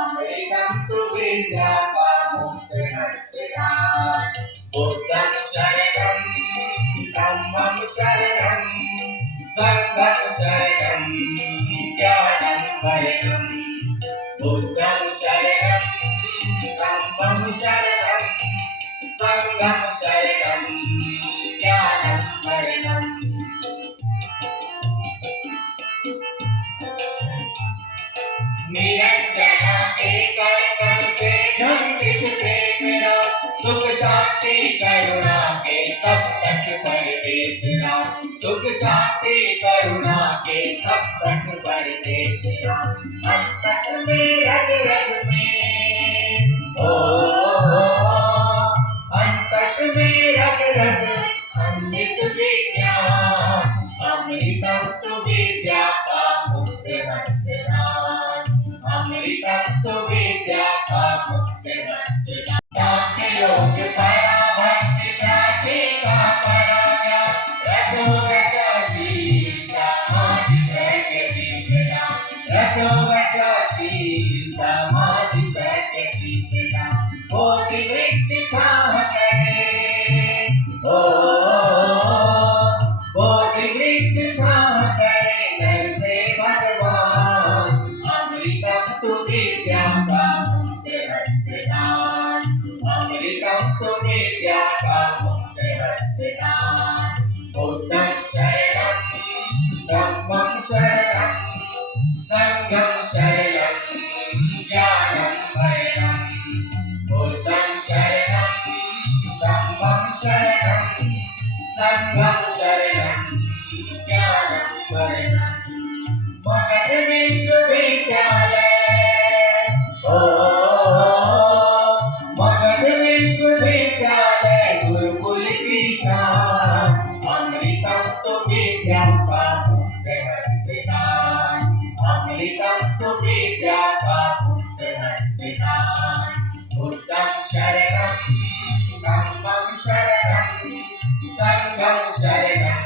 अमृतं तु विद्याकामोक्तिहस्तिनाथ बुद्धं शरणं धम्मं शरणं संघं शरणं ज्ञानं वरणं बुद्धं शरणं धम्मं शरणं संघं शरणं ज्ञानं वरणं निरंजना एक कण से घटित प्रेम राम सुख शांति करुणा के सब तक परदेश राम सुख शांति करुणा के सब तक परदेश राम अंतस में रग रग में ओ अंतस में रग रग अमृत विज्ञान अमृतम तु विद्या का मुक्त हस्तिनाथ अमृतम तु विद्या का मुक्त हस्तिनाथ शांति योग परा भक्ति प्राचीका पराज्ञा रसो रसशील समाधि प्रकृति प्रदा रसो रसशील समाधि प्रकृति प्रदा कोटि वृक्ष छाह करे ओ कोटि वृक्ष छाह करे घर से भगवान अमृतम तु विद्या का मुक्त हस्तिनाथ अमृतम तु विद्या का मुक्त हस्तिनाथ बुद्धं शरणं धम्मं शरणं संघं शरणं ज्ञानं वरणं बुद्धं शरणं धम्मं शरणं संघं शरणं ज्ञानं वरणं मगध विश्वविद्यालय ओ मगध विश्वविद्यालय गुरुकुल की शान अमृतम तु विद्या का मुक्त हस्तिनाथ अमृतम तु विद्या का मुक्त हस्तिनाथ बुद्धं शरणं धम्मं शरणं संघं शरणं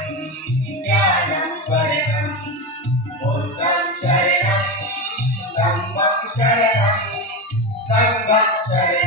ज्ञानं वरणं बुद्धं शरणं धम्मं शरणं संघं शरणं